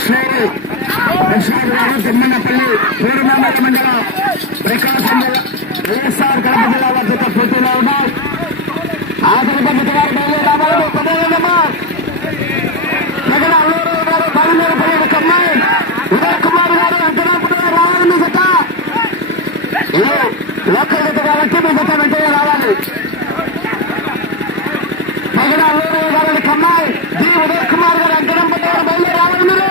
శ్రీ ప్రసాద్ గారు తిమ్మన్నపల్లి పూర్వమండల మండలం ప్రకాశం జిల్లా వైఎస్ఆర్ కడప జిల్లా వద్దకు పోటీలో ఉన్నాయి ఆదరణ పద్ధతి గారు బయలుదేరి రావాలి పదవేలమ్మా జగన్ అల్లూరు గారు బయలుదేరిపోయి ఒక అమ్మాయి ఉదయ్ కుమార్ గారు అంకనాపురం రావాలి మీ జత ఇది లోకల్ జత కాబట్టి మీ జత వెంటనే రావాలి జగన్ కమ్మాయి గారు జి ఉదయ్ కుమార్ గారు అంకనాపురం గారు బయలుదేరి రావాలి మీరు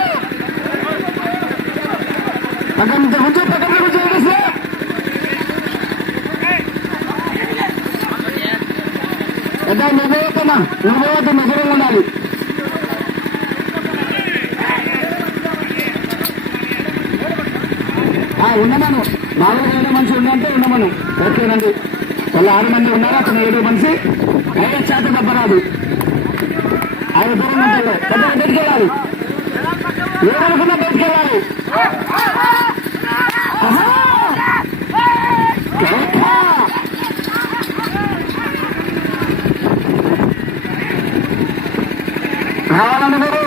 పక్కన కొంచెం పక్కన కొంచెం ఏడిస్తే పెద్ద నువ్వేతమ్మా నువ్వేత నిజంగా ఉండాలి. ఆ, ఉండమను. నాలుగు ఏడు మనిషి ఉందంటే ఉండమను. ఓకేనండి. వాళ్ళు ఆరు మంది ఉన్నారు? అక్కడ ఏడు మనిషి ఐదు శాతం తప్పరాదు ఆయన దూరం ఏమనుకున్నా పెద్ద రావాలండి మీరు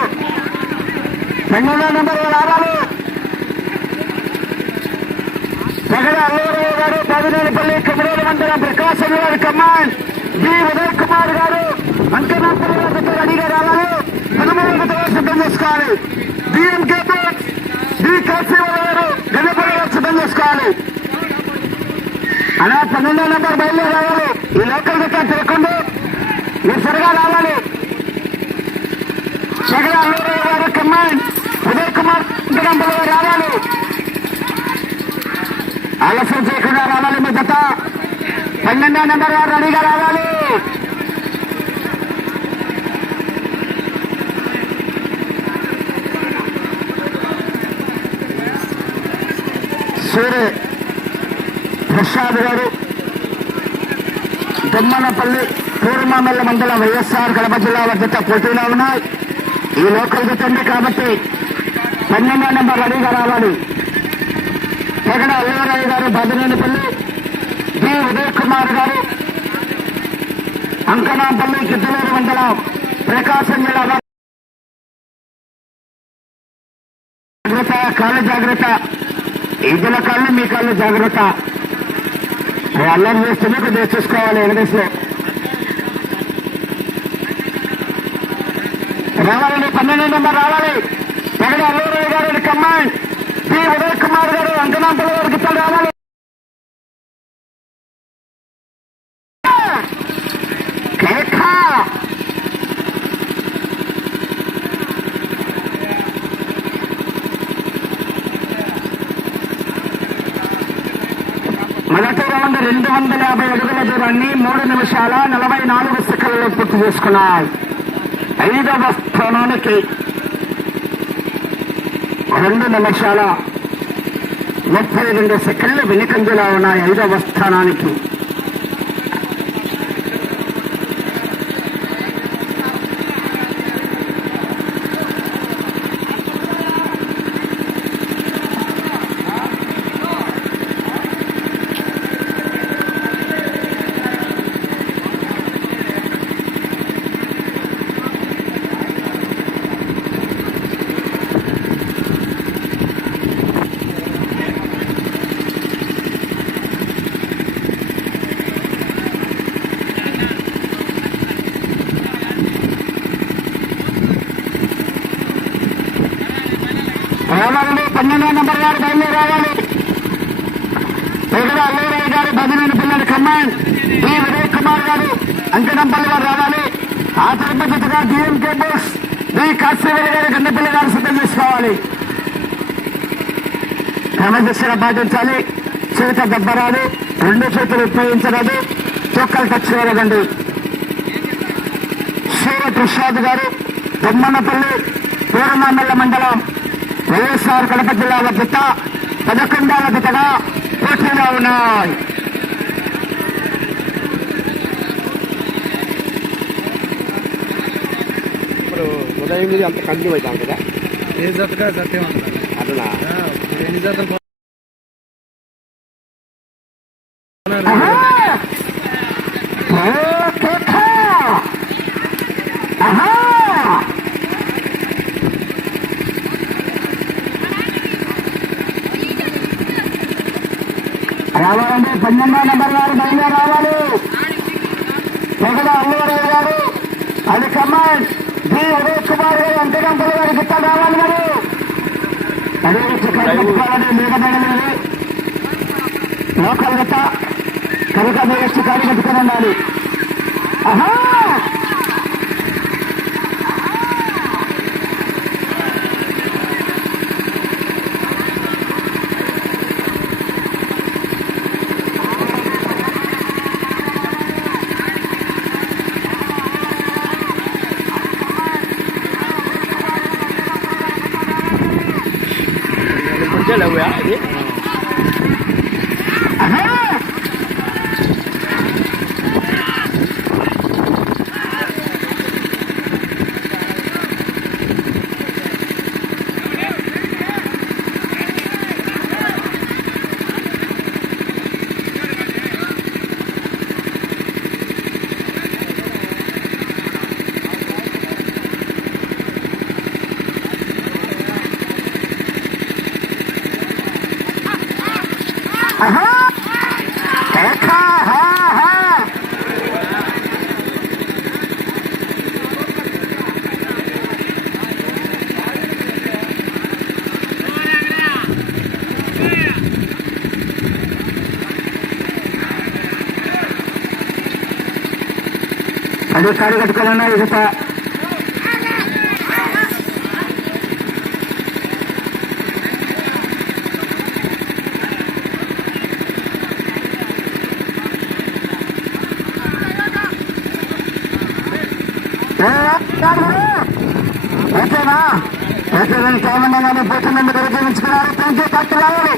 రెండో నెంబర్ రావాలి జగన్ అల్లూరయ్య గారు పదినేనిపల్లి కుమరేలు మండలం ప్రకాశం గారి కమాండ్ బి ఉదయ్ కుమార్ గారు అంకనాపల్లి గారు రెడీగా రావాలి. హనుమానులతో సిద్ధం చేసుకోవాలి. బిఎంకే బి కాశీవర గారు గణపల్లి సిద్ధం చేసుకోవాలి. అలా పన్నెండో నెంబర్ బయలుదేరి రావాలి. ఈ లోకల్ దగ్గర తిరగండి మీరు సరిగా రావాలి. జగన్ అల్లూరయ్య గారు కమాండ్. ఉదయ్ కుమార్ అంకనాపల్లి రావాలి. ఆలస్యం చేయకుండా రావాలి మీ జత. పన్నెండో నెంబర్ వారు రెడీగా రావాలి. సూర్య ప్రసాద్ గారు దొమ్మనపల్లి పూర్వమామల్ల మండలం వైఎస్ఆర్ కడప జిల్లా వద్ద పోటీలో ఉన్నాయి. ఈ లోకల్ జత కాబట్టి పన్నెండో నెంబర్ రెడీగా రావాలి జగడ అల్లవరావు గారు బదినేనిపల్లి బి ఉదయ్ కుమార్ గారు. అంకనాపల్లి కిద్దలూరు మండలం ప్రకాశం జిల్లా జాగ్రత్త కాల జాగ్రత్త. ఇద్దల కళ్ళు మీ కళ్ళు జాగ్రత్త. అది అల్లరి చేస్తేనే కొద్దిగా చూసుకోవాలి వెంకటేశ్వర రావాలండి పన్నెండు నెంబర్ రావాలి. పగడ అల్లూరావు గారు కమ్మాయి బి. ఉదయ్ కుమార్ గారు అంకనాంపల్లి గారికి ఇద్దరు రావాలి. నుండి రెండు వందల యాభై అడుగుల దూరాన్ని మూడు నిమిషాల నలభై నాలుగు సెకండ్లో పూర్తి చేసుకున్నాయి. ఐదవ స్థానానికి రెండు నిమిషాల ముప్పై రెండు సెకండ్లు వెనుకంజలో ఉన్నాయి. ఐదవ స్థానానికి రావాలండి పన్నెండో నెంబర్ గారు బయలుదేరి రావాలి ఇక్కడ అల్లయ్య గారు బదిలీని పిల్లలు కమాండ్ డి విజయ్ కుమార్ గారు అంకనంపల్లి గారు రావాలి. ఆ తరపుగా డిఎంకే బోస్ డి కాశీవరి గారు గండపల్లి గారు సిద్ధం చేసుకోవాలి. క్రమశిక్షణ పాటించాలి. చేత దెబ్బరాదు రెండు చేతులు ఉపయోగించరాదు. తొక్కలు టచ్ చేయలేదండి సూర్య ప్రసాద్ గారు బొమ్మనపల్లి పూర్ణమల్ల మండలం. వైఎస్ఆర్ కడప జిల్లాల జత పదకొండవ జతగా పోటీలో ఉన్నాయి. ఇప్పుడు మీద అంత కంటిన్యూ అవుతాం కదా? ఏ జతగా సత్యం అట్లా ఎన్ని జతలు రావాలంటే పన్నెండో నెంబర్ గారు బయలుదేరి రావాలి. తెగల అల్లువరావు గారు అది కమాండ్ బి ఉదయ్ కుమార్ గారు అంతగంటలు గారికి ఇట్లా రావాలి మరి. అదే పెట్టుకోవాలని మీదపడలేదు లోకల్ గత కనుక వేస్ట్ కాడి కట్టుకొని ఉండాలి. ఆహా! 这两位啊，哎。ఆహా కేక, హా, ఓకేనా ఓకే చామండి పోతున్నందుకు ఉపయోగించుకున్నారు థ్యాంక్ యూ కట్టు రావాలి